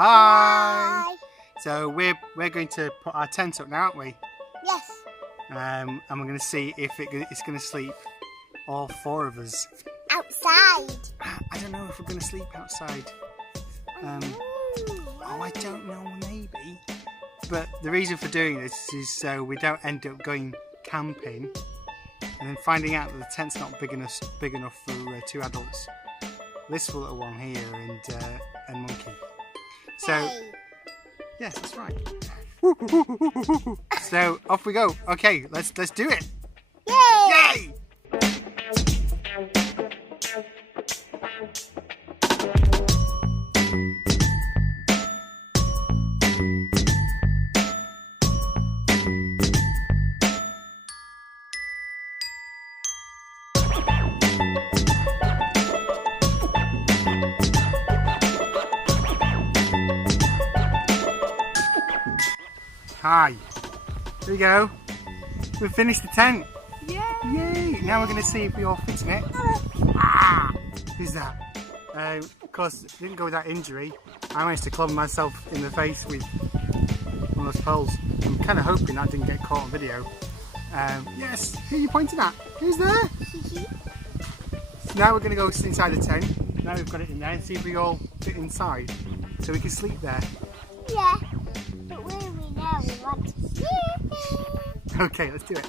Hi! Hi. So we're going to put our tent up now, aren't we? Yes. And we're going to see if it's going to sleep, all four of us. Outside. I don't know if we're going to sleep outside. Oh, I don't know, maybe. But the reason for doing this is so we don't end up going camping and then finding out that the tent's not big enough for two adults. This little one here and Monkey. So, Hey. yes, that's right. So off we go. Okay, let's do it. Yay! Yay! Hi. Here we go. We've finished the tent. Yay! Yay! Now we're going to see if we all fit in it. Ah! Who's that? Of course, it didn't go without injury. I managed to club myself in the face with one of those poles. I'm kind of hoping that didn't get caught on video. Yes, who are you pointing at? Who's there? So now we're going to go inside the tent. Now we've got it in there and see if we all fit inside so we can sleep there. Yeah. But when we know we want to sleep. Okay, let's do it.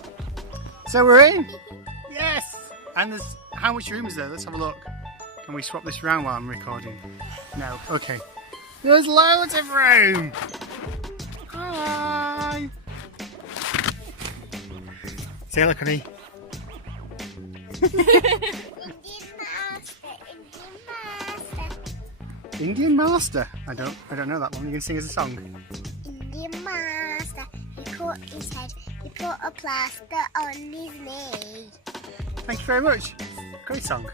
So we're in. Yes. And there's how much room is there? Let's have a look. Can we swap this around while I'm recording? No. Okay. There's loads of room. Hi. Say hello, Connie. Indian Master. I don't know that one. You can sing us a song. Indian Master. He caught his head. He put a plaster on his knee. Thank you very much. Great song.